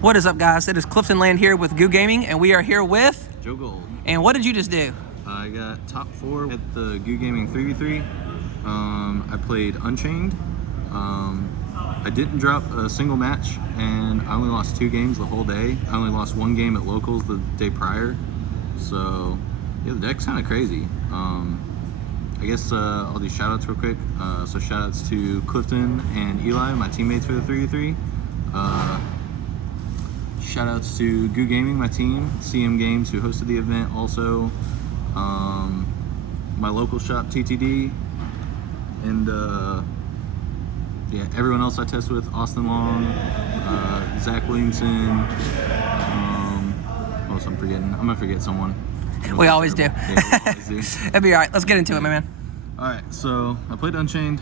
What is up, guys? It is Clifton Land here with YuGiOh Gaming, and we are here with YuGiOh. And what did you just do? I got top 4 at the YuGiOh Gaming 3v3. I played Unchained. I didn't drop a single match, and I only lost 2 games the whole day. I only lost 1 game at locals the day prior. So yeah, the deck's kind of crazy. I guess I'll do shoutouts real quick. So shoutouts to Clifton and Eli, my teammates for the 3v3. Shoutouts to YuGiOh Gaming, my team, CM Games, who hosted the event also, my local shop, TTD, and yeah, everyone else I test with, Austin Long, Zach Williamson, what else I'm forgetting? I'm gonna forget someone. We always do. Yeah, we always do. It'll be all right. Let's get into it, my man. Alright, so I played Unchained.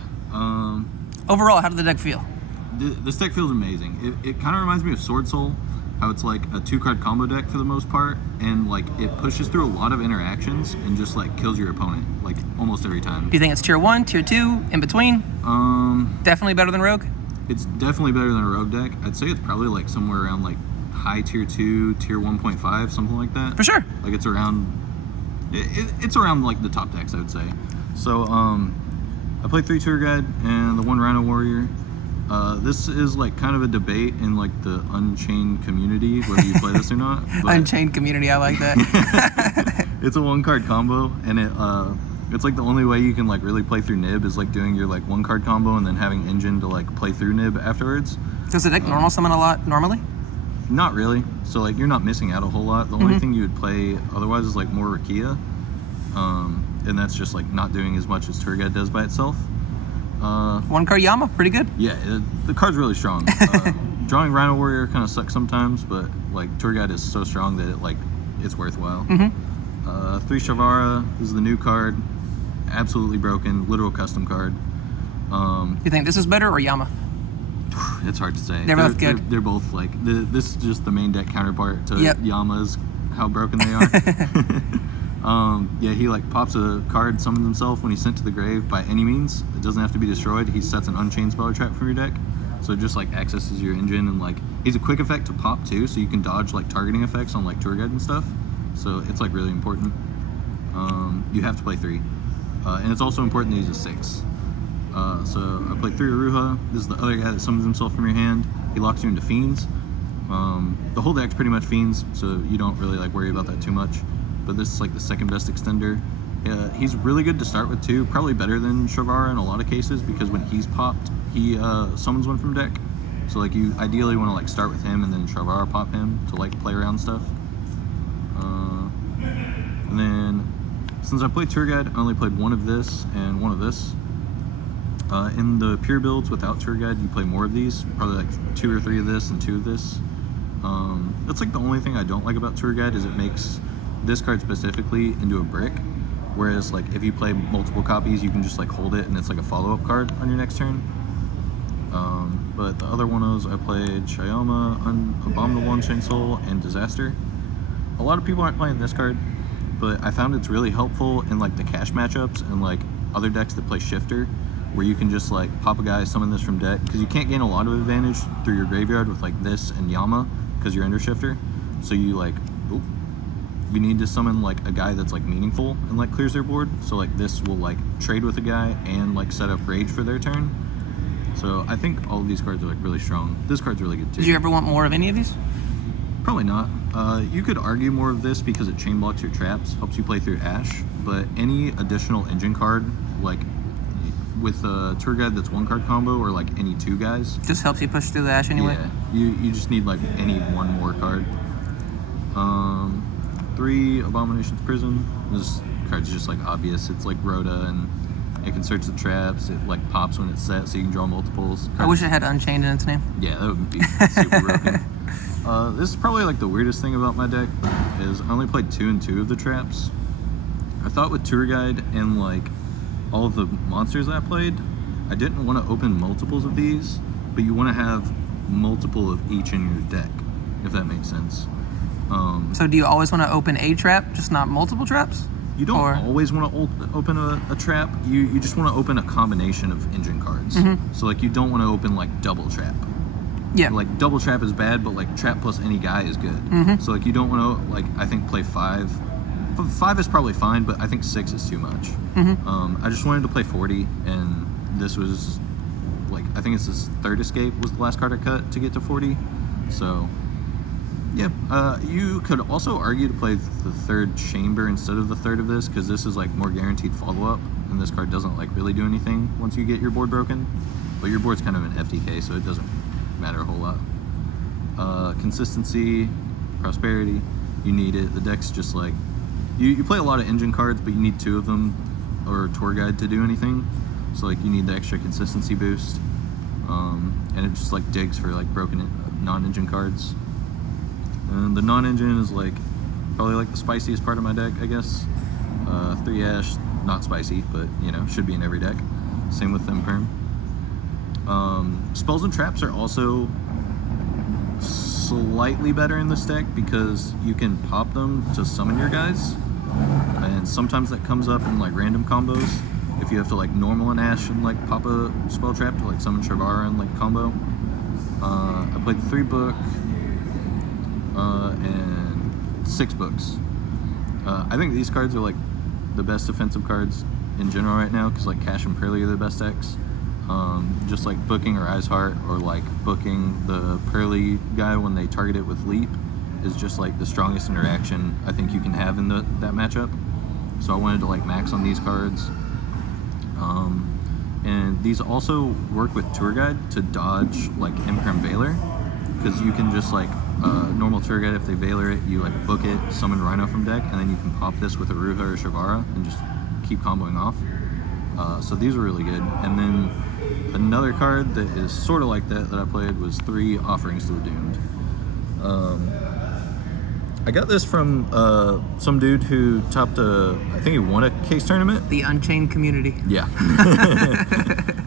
Overall, how did the deck feel? This deck feels amazing. It kind of reminds me of Sword Soul, how it's like a 2-card combo deck for the most part, and like it pushes through a lot of interactions and just like kills your opponent like almost every time. Do you think it's tier 1, tier 2, in between? Definitely better than Rogue? It's definitely better than a Rogue deck. I'd say it's probably like somewhere around like high tier 2, tier 1.5, something like that. For sure. Like it's around, it's around like the top decks, I would say. So I played 3 Tour Guide and the 1 Rhino Warrior. This is like kind of a debate in like the Unchained community, whether you play this or not. But Unchained community, I like that. it's a 1-card combo, and it's like the only way you can like really play through Nib is like doing your like 1-card combo and then having Engine to like play through Nib afterwards. Does the deck normal summon a lot normally? Not really. So like you're not missing out a whole lot. The only thing you would play otherwise is like more Rakia, and that's just like not doing as much as Tour Guide does by itself. 1-card Yama, pretty good. Yeah, the card's really strong. Drawing Rhino Warrior kind of sucks sometimes, but like Tour Guide is so strong that it's worthwhile. 3 Shavara is the new card, absolutely broken, literal custom card. You think this is better or Yama? It's hard to say. They're both good. They're both like this is just the main deck counterpart to Yama's, how broken they are. Yeah, he like pops a card, summons himself when he's sent to the grave by any means. It doesn't have to be destroyed. He sets an Unchained spell trap from your deck, so it just like accesses your engine, and like he's a quick effect to pop too, so you can dodge like targeting effects on like Tour Guide and stuff. So it's like really important. You have to play 3, and it's also important to use a 6. So I played 3 Aruha. This is the other guy that summons himself from your hand. He locks you into Fiends. The whole deck's pretty much Fiends, so you don't really like worry about that too much. But this is like the second best extender. He's really good to start with too, probably better than Shavara in a lot of cases, because when he's popped, he summons one from deck. So like you ideally want to like start with him and then Shavara pop him to like play around stuff. And then since I played Tour Guide, I only played 1 of this and 1 of this. In the pure builds without Tour Guide, you play more of these, probably like 2 or 3 of this and 2 of this. That's like the only thing I don't like about Tour Guide, is it makes this card specifically into a brick, whereas like if you play multiple copies, you can just like hold it and it's like a follow-up card on your next turn. But the other one I played Shayama, Abominable Unchained Soul, and Disaster. A lot of people aren't playing this card, but I found it's really helpful in like the cash matchups and like other decks that play Shifter, where you can just like pop a guy, summon this from deck, because you can't gain a lot of advantage through your graveyard with like this and Yama because you're under Shifter. So you like you need to summon like a guy that's like meaningful and like clears their board. So like this will like trade with a guy and like set up Rage for their turn. So I think all of these cards are like really strong. This card's really good too. Did you ever want more of any of these? Probably not. You could argue more of this because it chain blocks your traps, helps you play through Ash, but any additional engine card, like with a Tour Guide that's 1-card combo, or like any 2 guys. Just helps you push through the Ash anyway? Yeah, you just need like any 1 more card. 3 Abomination's Prison. This card's just like obvious. It's like Rhoda, and it can search the traps. It like pops when it's set, so you can draw multiples. I wish it had Unchained in its name. Yeah, that would be super broken. This is probably like the weirdest thing about my deck, is I only played 2 and 2 of the traps. I thought with Tour Guide and like all of the monsters I played, I didn't want to open multiples of these, but you want to have multiple of each in your deck, if that makes sense. So do you always want to open a trap, just not multiple traps? You don't always want to open a trap. You just want to open a combination of engine cards. So like you don't want to open like double trap. Yeah. Like double trap is bad, but like trap plus any guy is good. So like you don't want to, like, I think play 5. 5 is probably fine, but I think 6 is too much. I just wanted to play 40, and this was like, I think it's his third escape was the last card I cut to get to 40. So yeah, you could also argue to play the third chamber instead of the third of this, because this is like more guaranteed follow-up, and this card doesn't like really do anything once you get your board broken. But your board's kind of an FTK, so it doesn't matter a whole lot. Consistency, prosperity, you need it. The deck's just like, you play a lot of engine cards, but you need 2 of them or tour guide to do anything. So like you need the extra consistency boost, and it just like digs for like broken non-engine cards. And the non-engine is like probably like the spiciest part of my deck, I guess. 3 Ash, not spicy, but you know, should be in every deck. Same with Imperm. Spells and traps are also slightly better in this deck because you can pop them to summon your guys, and sometimes that comes up in like random combos. If you have to like normal an Ash and like pop a spell trap to like summon Shavara and like combo. I played 3 book and 6 books. I think these cards are like the best defensive cards in general right now, because like Cash and Pearly are the best decks. Just like booking or Eyes Heart, or like booking the Pearly guy when they target it with Leap is just like the strongest interaction I think you can have in that matchup. So I wanted to like max on these cards. And these also work with Tour Guide to dodge like Imperm Veiler, because you can just like normal Tour Guide, if they Veiler it, you like book it, summon Rhino from deck, and then you can pop this with Aruha or Shavara and just keep comboing off. So these are really good. And then another card that is sort of like that I played was 3 Offerings to the Doomed. I got this from some dude who topped I think he won a case tournament. The Unchained community. Yeah.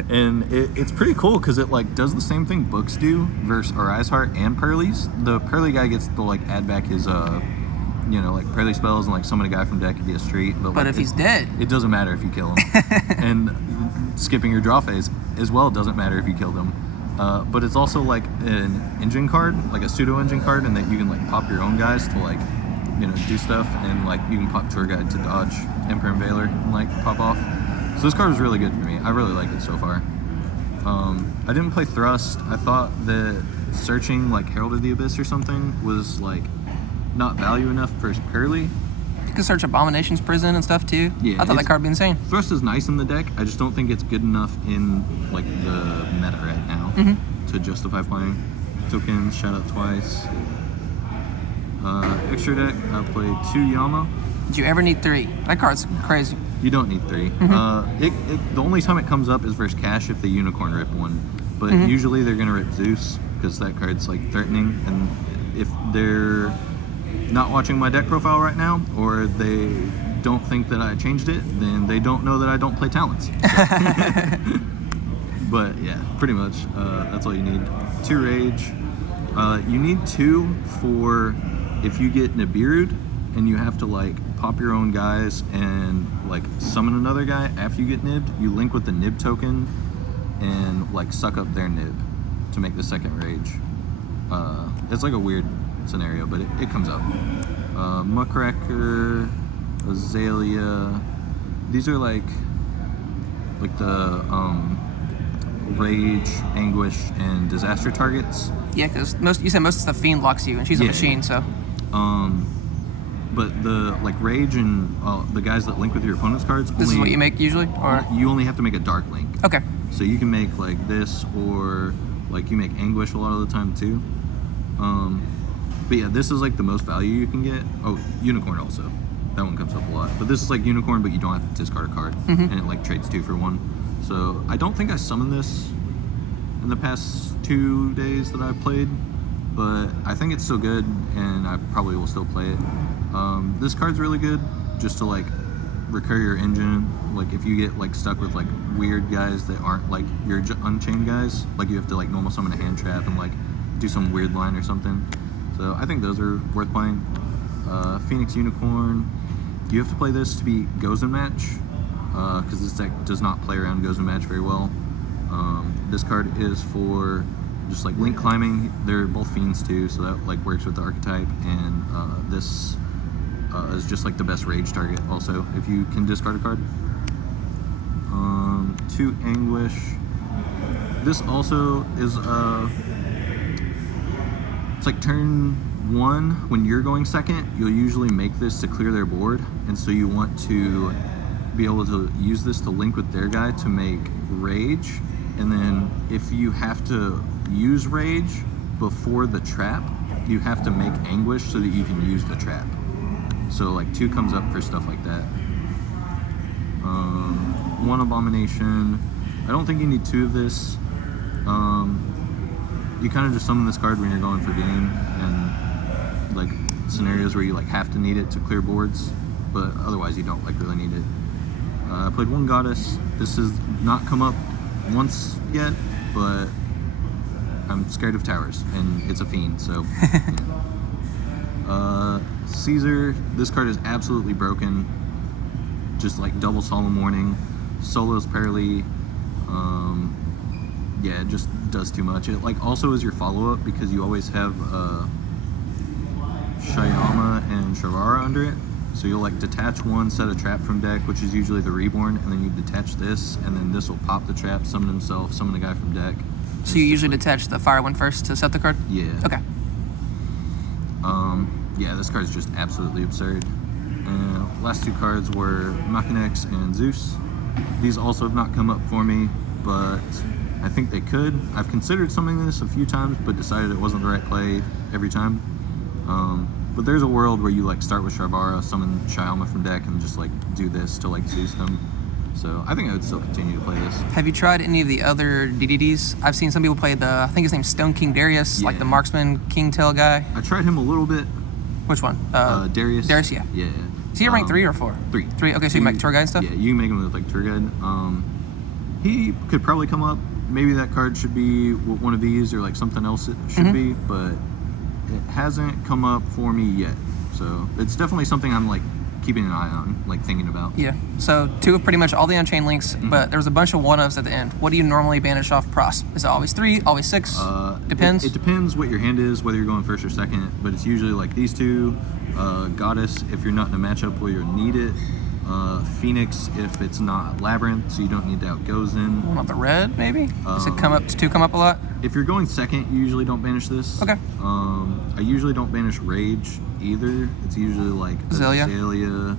And it's pretty cool because it like does the same thing books do versus Eyes Heart and Pearlies. The Pearly guy gets to like add back his you know, like Pearly spells and like summon a guy from deck via street. But like, if he's dead, it doesn't matter if you kill him. And skipping your draw phase as well doesn't matter if you kill them. But it's also like an engine card, like a pseudo engine card, and that you can like pop your own guys to like, you know, do stuff, and like you can pop Tour Guide to dodge Emperor and Veiler and like pop off. So this card was really good for me. I really like it so far. I didn't play Thrust. I thought that searching like Herald of the Abyss or something was like not value enough versus Pearly. you can search Abomination's Prison and stuff too. Yeah, I thought that card would be insane. Thrust is nice in the deck. I just don't think it's good enough in like the meta right now to justify playing. Tokens, shout out twice. Extra deck, I played 2 Yama. Did you ever need 3? That card's crazy. You don't need 3. The only time it comes up is versus Cash if the Unicorn rip one. But usually they're gonna rip Zeus because that card's like threatening, and if they're not watching my deck profile right now, or they don't think that I changed it, then they don't know that I don't play talents. So. But yeah, pretty much that's all you need. 2 Rage. You need 2 for if you get Nibiru'd and you have to like pop your own guys and like summon another guy after you get nibbed, you link with the nib token and like suck up their nib to make the second Rage. It's like a weird scenario, but it comes up. Muckracker, Azalea. These are like the Rage, Anguish, and Disaster targets. Yeah, because you said most of the Fiend locks you, and she's a machine, so. But the like Rage and the guys that link with your opponent's cards. This is what you make usually, or you only have to make a dark link. Okay. So you can make like this, or like you make Anguish a lot of the time too. But yeah, this is like the most value you can get. Oh, Unicorn also. That one comes up a lot. But this is like Unicorn, but you don't have to discard a card, and it like trades 2 for 1. So I don't think I summoned this in the past 2 days that I've played, but I think it's still good, and I probably will still play it. This card's really good just to like recur your engine. Like if you get like stuck with like weird guys that aren't like your Unchained guys, like you have to like normal summon a hand trap and like do some weird line or something. So I think those are worth playing. Phoenix Unicorn. You have to play this to be Gozen Match, because this deck does not play around Gozen Match very well. This card is for just like link climbing. They're both fiends too, so that like works with the archetype. And this is just like the best rage target. Also, if you can discard a card. 2 anguish. This also is it's like turn 1 when you're going second. You'll usually make this to clear their board, and so you want to be able to use this to link with their guy to make rage. And then if you have to use rage before the trap, you have to make anguish so that you can use the trap. So like 2 comes up for stuff like that. 1 abomination. I don't think you need 2 of this. You kind of just summon this card when you're going for game, and like scenarios where you like have to need it to clear boards, but otherwise you don't like really need it. I played 1 goddess. This has not come up once yet, but I'm scared of towers, and it's a fiend, so. Yeah. Caesar. This card is absolutely broken. Just like double Solemn Warning, solos Paralee. Yeah, it just does too much. It like also is your follow-up because you always have Shyama and Shavara under it. So you'll like detach 1, set a trap from deck, which is usually the Reborn, and then you detach this, and then this will pop the trap, summon himself, summon the guy from deck. So you usually detach the fire one first to set the card? Yeah. Okay. Yeah, this card is just absolutely absurd. And last 2 cards were Machinex and Zeus. These also have not come up for me, but I think they could. I've considered summoning this a few times, but decided it wasn't the right play every time. But there's a world where you like start with Sharvara, summon Shyama from deck, and just like do this to like Zeus them. So I think I would still continue to play this. Have you tried any of the other DDDs? I've seen some people play I think his name's Stone King Darius, like the marksman king tail guy. I tried him a little bit. Which one? Darius. Darius, yeah. Yeah. Is he at rank 3 or 4? 3. 3. Okay, so you make tour guide and stuff? Yeah, you can make him with like tour guide. He could probably come up. Maybe that card should be one of these or like something else it should be, but it hasn't come up for me yet. So it's definitely something I'm like keeping an eye on, like thinking about. Yeah. So 2 of pretty much all the Unchained links, but there's a bunch of 1-ofs at the end. What do you normally banish off Pros? Is it always 3, always 6? Depends? It depends what your hand is, whether you're going first or second, but it's usually like these 2. Goddess, if you're not in a matchup where you need it. Phoenix, if it's not Labyrinth, so you don't need to outgo Zen. Not the red, maybe? Does it come up a lot? If you're going second, you usually don't banish this. Okay. I usually don't banish Rage either. It's usually like Azalea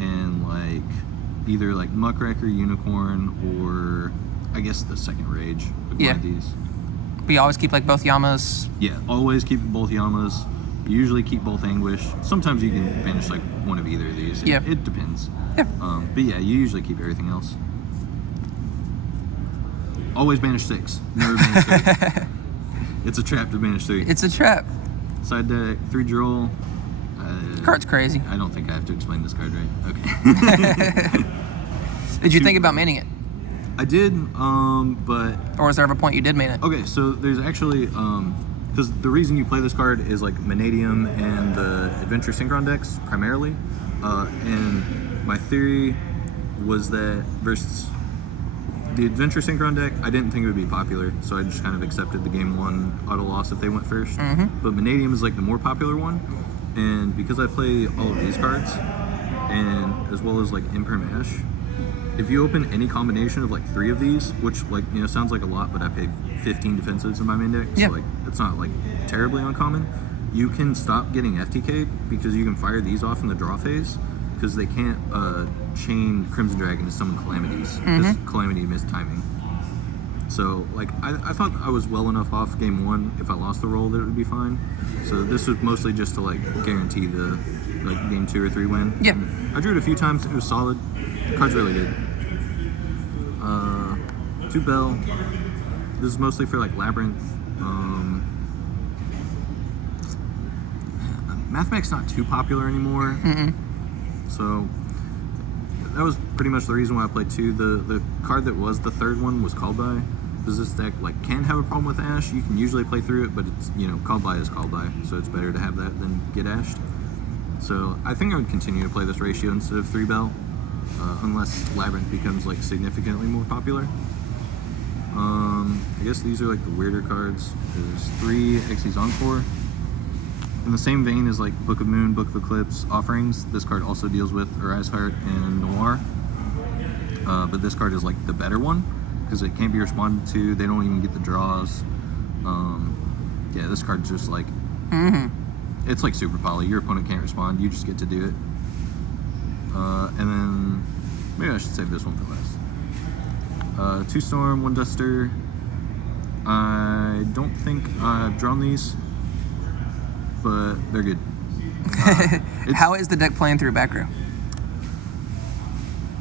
and like either like Muckraker, Unicorn, or I guess the second Rage. Like one of these. But you always keep like both Yamas? Yeah, always keep both Yamas. You usually keep both Anguish. Sometimes you can banish like one of either of these. It depends. Yeah. But yeah, you usually keep everything else. Always banish 6. Never banish 3. It's a trap to banish 3. It's a trap. Side deck, 3 Droll. Card's crazy. I don't think I have to explain this card right. Okay. Did you think about manning it? I did, but... Or was there ever a point you did man it? Okay, so there's actually... because the reason you play this card is like Vanadium and the Adventure Synchron decks primarily, and my theory was that versus the Adventure Synchron deck, I didn't think it would be popular, so I just kind of accepted the game 1 auto loss if they went first. But Vanadium is like the more popular one, and because I play all of these cards, and as well as like Imperm Ash, if you open any combination of like 3 of these, which like, you know, sounds like a lot, but I paid 15 defensives in my main deck, so like it's not like terribly uncommon. You can stop getting FTK'd because you can fire these off in the draw phase because they can't chain Crimson Dragon to summon Calamities because Calamity missed timing. So like I thought I was well enough off game 1 if I lost the roll that it would be fine. So this was mostly just to like guarantee the like game 2 or 3 win. Yeah. And I drew it a few times. It was solid. The card's really good. 2 Bell. This is mostly for like Labyrinth. Mathmech's not too popular anymore. So that was pretty much the reason why I played 2. The card that was the 3rd one was Called By. Because this deck like can have a problem with Ash. You can usually play through it, but it's, you know, Called By is Called By, so it's better to have that than get Ashed. So I think I would continue to play this ratio instead of 3 Bell, unless Labyrinth becomes like significantly more popular. I guess these are like the weirder cards. There's 3 Xyz Encore. In the same vein as like Book of Moon, Book of Eclipse, Offerings, this card also deals with Arise Heart and Noir. But this card is like the better one because it can't be responded to. They don't even get the draws. Yeah, this card's just like, it's like super poly. Your opponent can't respond. You just get to do it. And then maybe I should save this one for last. 2 Storm, 1 Duster. I don't think I've drawn these, but they're good. How is the deck playing through back row?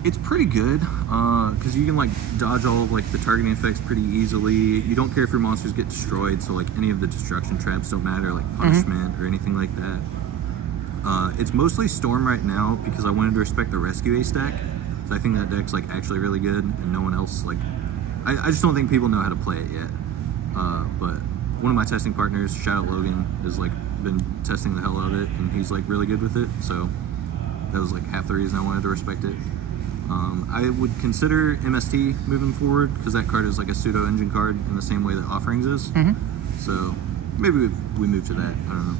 It's pretty good, because you can like dodge all of like the targeting effects pretty easily. You don't care if your monsters get destroyed, so like any of the destruction traps don't matter, like punishment or anything like that. It's mostly Storm right now because I wanted to respect the Rescue A stack. So I think that deck's like actually really good, and no one else like. I just don't think people know how to play it yet. But one of my testing partners, shout out Logan, has like been testing the hell out of it, and he's like really good with it. So that was like half the reason I wanted to respect it. I would consider MST moving forward because that card is like a pseudo engine card in the same way that Offerings is. So maybe we move to that. I don't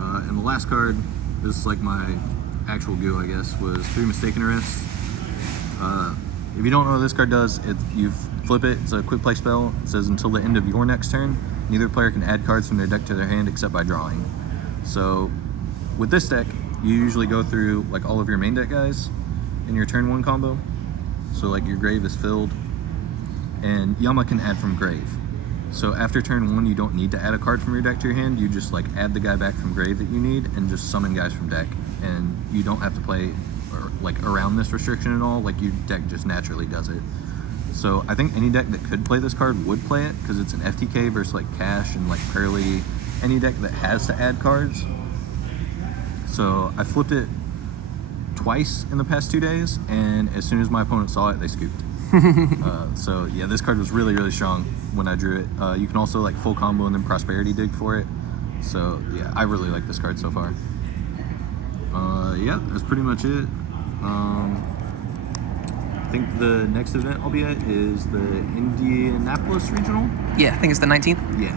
know. And the last card, this is like my actual goo, I guess, was 3 Mistaken Arrest. If you don't know what this card does, you flip it. It's a quick play spell. It says until the end of your next turn, neither player can add cards from their deck to their hand except by drawing. So with this deck, you usually go through like all of your main deck guys in your turn 1 combo. So like your grave is filled, and Yama can add from grave. So after turn 1, you don't need to add a card from your deck to your hand. You just like add the guy back from grave that you need and just summon guys from deck. And you don't have to play like around this restriction at all. Like your deck just naturally does it. So I think any deck that could play this card would play it because it's an FTK versus like Cash and like Pearly, any deck that has to add cards. So I flipped it twice in the past 2 days, and as soon as my opponent saw it, they scooped. So yeah, this card was really, really strong when I drew it. You can also like full combo and then Prosperity Dig for it. So yeah, I really like this card so far. Yeah, that's pretty much it. I think the next event I'll be at is the Indianapolis Regional. Yeah, I think it's the 19th. Yeah.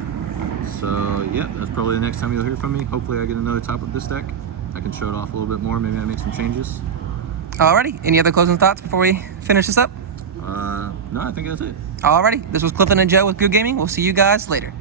So yeah, that's probably the next time you'll hear from me. Hopefully I get another top with this deck. I can show it off a little bit more. Maybe I make some changes. Alrighty, any other closing thoughts before we finish this up? No, I think that's it. Alrighty, this was Clifton and Joe with Good Gaming. We'll see you guys later.